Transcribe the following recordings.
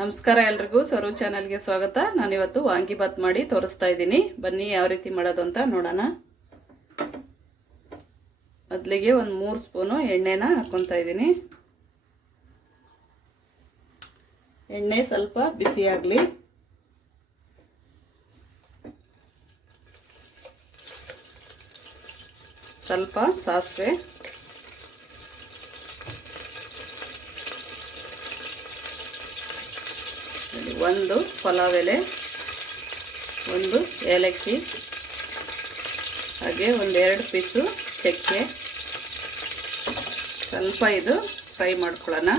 ನಮಸ್ಕಾರ ಎಲ್ರಿಗೂ ಸರು ಚಾನೆಲ್ಗೆ ಸ್ವಾಗತ. ನಾನು ಇವತ್ತು ವಾಂಗಿಬಾತ್ ಮಾಡಿ ತೋರಿಸ್ತಾ ಇದ್ದೀನಿ. ಬನ್ನಿ ಯಾವ ರೀತಿ ಮಾಡೋದು ಅಂತ ನೋಡೋಣ. ಮೊದಲಿಗೆ ಒಂದು 3 ಸ್ಪೂನು ಎಣ್ಣೆನ ಹಾಕ್ಕೊಂತಾ ಇದ್ದೀನಿ. ಎಣ್ಣೆ ಸ್ವಲ್ಪ ಬಿಸಿ ಆಗಲಿ. ಸ್ವಲ್ಪ ಸಾಸಿವೆ, ಒಂದು ಪಲಾವ್ ಎಲೆ, ಒಂದು ಏಲಕ್ಕಿ, ಹಾಗೆ ಒಂದೆರಡು ಪೀಸು ಚಕ್ಕೆ. ಸ್ವಲ್ಪ ಇದು ಫ್ರೈ ಮಾಡ್ಕೊಳ್ಳೋಣ.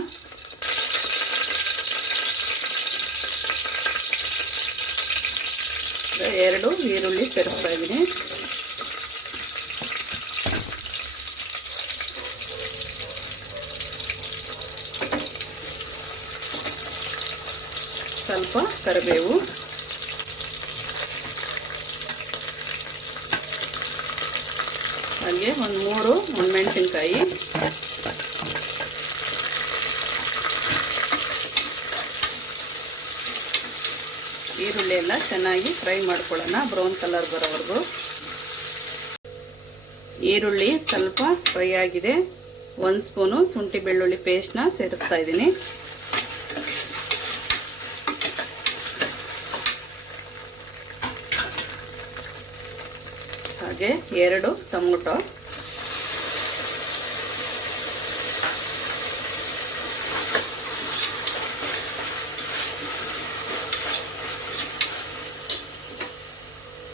ಎರಡು ಈರುಳ್ಳಿ ಸೇರಿಸ್ತಾ ಇದ್ದೀನಿ. ಸ್ವಲ್ಪ ಕರಿಬೇವು, ಹಾಗೆ ಒಂದು 3 ಒಣಮೆಣಸಿನ್ಕಾಯಿ, ಈರುಳ್ಳಿ ಎಲ್ಲ ಚೆನ್ನಾಗಿ ಫ್ರೈ ಮಾಡ್ಕೊಳ್ಳೋಣ, ಬ್ರೌನ್ ಕಲರ್ ಬರೋವರೆಗೂ. ಈರುಳ್ಳಿ ಸ್ವಲ್ಪ ಫ್ರೈ ಆಗಿದೆ. 1 ಸ್ಪೂನು ಶುಂಠಿ ಬೆಳ್ಳುಳ್ಳಿ ಪೇಸ್ಟ್ನ ಸೇರಿಸ್ತಾ ಇದ್ದೀನಿ. ಹಾಗೆ 2 ಟೊಮೊಟೊ,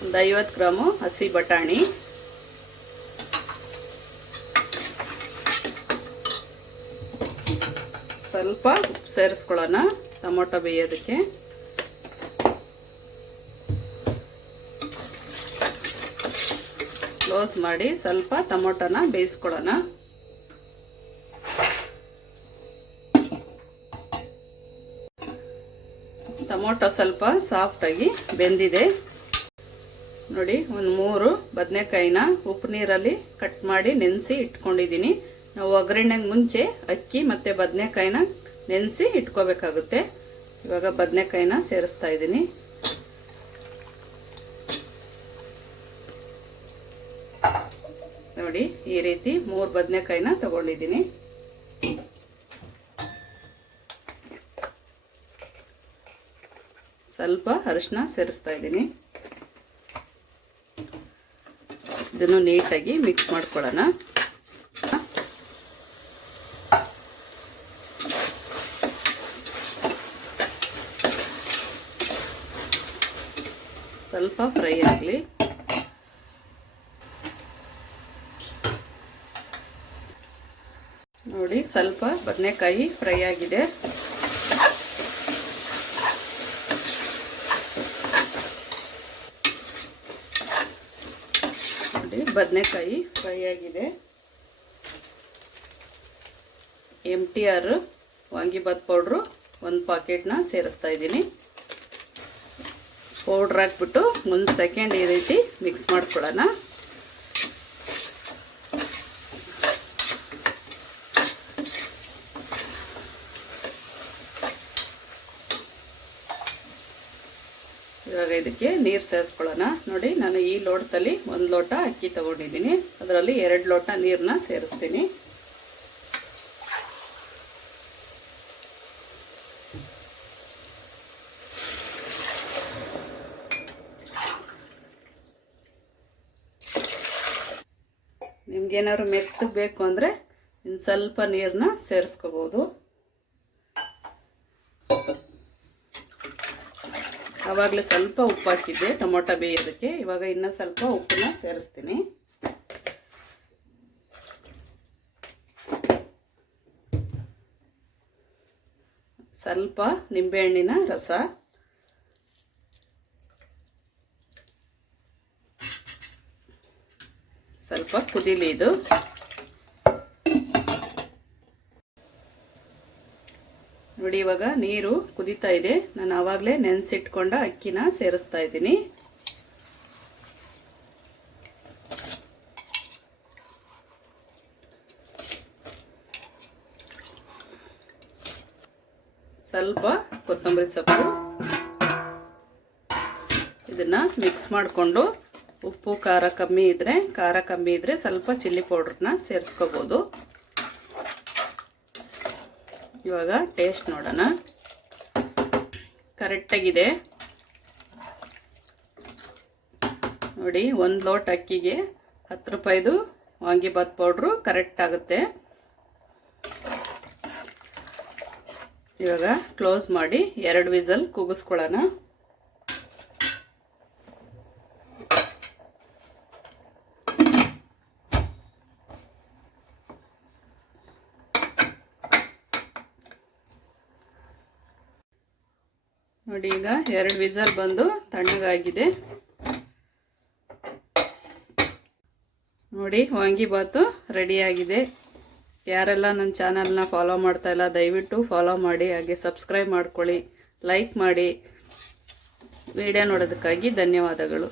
ಒಂದು 50 ಗ್ರಾಮು ಹಸಿ ಬಟಾಣಿ, ಸ್ವಲ್ಪ ಉಪ್ಪು ಸೇರಿಸ್ಕೊಳ್ಳೋಣ ಟೊಮೊಟೊ ಬೇಯೋದಕ್ಕೆ. ಕ್ಲೋಸ್ ಮಾಡಿ ಸ್ವಲ್ಪ ಟೊಮೊಟೊನ ಬೇಯಿಸ್ಕೊಳ್ಳೋಣ. ಟೊಮೊಟೊ ಸ್ವಲ್ಪ ಸಾಫ್ಟಾಗಿ ಬೆಂದಿದೆ ನೋಡಿ. ಒಂದು 3 ಬದನೆಕಾಯಿನ ಉಪ್ಪು ನೀರಲ್ಲಿ ಕಟ್ ಮಾಡಿ ನೆನೆಸಿ ಇಟ್ಕೊಂಡಿದ್ದೀನಿ. ನಾವು ಒಗ್ಗರಣೆಗೆ ಮುಂಚೆ ಅಕ್ಕಿ ಮತ್ತು ಬದನೆಕಾಯಿನ ನೆನೆಸಿ ಇಟ್ಕೋಬೇಕಾಗುತ್ತೆ. ಇವಾಗ ಬದನೆಕಾಯಿನ ಸೇರಿಸ್ತಾ ಇದ್ದೀನಿ. ನೋಡಿ, ಈ ರೀತಿ 3 ಬದನೆಕಾಯಿನ ತಗೊಂಡಿದ್ದೀನಿ. ಸ್ವಲ್ಪ ಅರಿಶಿನ ಸೇರಿಸ್ತಾ ಇದ್ದೀನಿ. ಇದನ್ನು ನೀಟಾಗಿ ಮಿಕ್ಸ್ ಮಾಡ್ಕೊಳ್ಳೋಣ. ಸ್ವಲ್ಪ ಫ್ರೈ ಆಗಲಿ. ನೋಡಿ, ಸ್ವಲ್ಪ ಬದನೆಕಾಯಿ ಫ್ರೈ ಆಗಿದೆ. ನೋಡಿ, ಬದನೆಕಾಯಿ ಫ್ರೈ ಆಗಿದೆ. MTR ವಾಂಗಿಬಾತ್ ಪೌಡ್ರು 1 ಪಾಕೆಟ್ನ ಸೇರಿಸ್ತಾ ಇದ್ದೀನಿ. ಪೌಡ್ರ್ ಹಾಕ್ಬಿಟ್ಟು 1 ಸೆಕೆಂಡ್ ಈ ರೀತಿ ಮಿಕ್ಸ್ ಮಾಡ್ಕೊಳ್ಳೋಣ. ಇವಾಗ ಇದಕ್ಕೆ ನೀರು ಸೇರಿಸ್ಕೊಳ್ಳೋಣ. ನೋಡಿ, ನಾನು ಈ ಲೋಟದಲ್ಲಿ 1 ಲೋಟ ಅಕ್ಕಿ ತಗೊಂಡಿದ್ದೀನಿ. ಅದರಲ್ಲಿ 2 ಲೋಟ ನೀರನ್ನ ಸೇರಿಸ್ತೀನಿ. ನಿಮ್ಗೇನಾದ್ರು ಮೆತ್ತಗೆ ಬೇಕು ಅಂದರೆ ಇನ್ನು ಸ್ವಲ್ಪ ನೀರನ್ನ ಸೇರಿಸ್ಕೋಬೋದು. ಆವಾಗಲೇ ಸ್ವಲ್ಪ ಉಪ್ಪು ಹಾಕಿದ್ದೆ ಟೊಮೊಟೊ ಬೇಯೋದಕ್ಕೆ. ಇವಾಗ ಇನ್ನೂ ಸ್ವಲ್ಪ ಉಪ್ಪನ್ನ ಸೇರಿಸ್ತೀನಿ. ಸ್ವಲ್ಪ ನಿಂಬೆಹಣ್ಣಿನ ರಸ, ಸ್ವಲ್ಪ ಕುದೀಲಿ ಇದು. ನೋಡಿ, ಇವಾಗ ನೀರು ಕುದೀತಾ ಇದೆ. ನಾನು ಆವಾಗಲೇ ನೆನೆಸಿಟ್ಕೊಂಡ ಅಕ್ಕಿನ ಸೇರಿಸ್ತಾ ಇದ್ದೀನಿ. ಸ್ವಲ್ಪ ಕೊತ್ತಂಬರಿ ಸೊಪ್ಪು. ಇದನ್ನು ಮಿಕ್ಸ್ ಮಾಡಿಕೊಂಡು ಉಪ್ಪು ಖಾರ ಕಮ್ಮಿ ಇದ್ದರೆ ಸ್ವಲ್ಪ ಚಿಲ್ಲಿ ಪೌಡ್ರನ್ನ ಸೇರಿಸ್ಕೋಬೋದು. ಇವಾಗ ಟೇಸ್ಟ್ ನೋಡೋಣ. ಕರೆಕ್ಟಾಗಿದೆ ನೋಡಿ. 1 ಲೋಟ ಅಕ್ಕಿಗೆ 10 ರೂಪಾಯಿದು ವಾಂಗಿಬಾತ್ ಪೌಡ್ರು ಕರೆಕ್ಟ್ ಆಗುತ್ತೆ. ಇವಾಗ ಕ್ಲೋಸ್ ಮಾಡಿ 2 ವಿಸಲ್ ಕೂಗಿಸ್ಕೊಳ್ಳೋಣ. ನೋಡಿ ಈಗ 2 ವಿಸಲ್ ಬಂದು ತಣ್ಣಗಾಗಿದೆ. ನೋಡಿ ವಾಂಗಿಬಾತು ರೆಡಿಯಾಗಿದೆ. ಯಾರೆಲ್ಲ ನನ್ನ ಚಾನಲ್ನ ಫಾಲೋ ಮಾಡ್ತಾ ಇಲ್ಲ ದಯವಿಟ್ಟು ಫಾಲೋ ಮಾಡಿ, ಹಾಗೆ ಸಬ್ಸ್ಕ್ರೈಬ್ ಮಾಡ್ಕೊಳ್ಳಿ, ಲೈಕ್ ಮಾಡಿ. ವಿಡಿಯೋ ನೋಡೋದಕ್ಕಾಗಿ ಧನ್ಯವಾದಗಳು.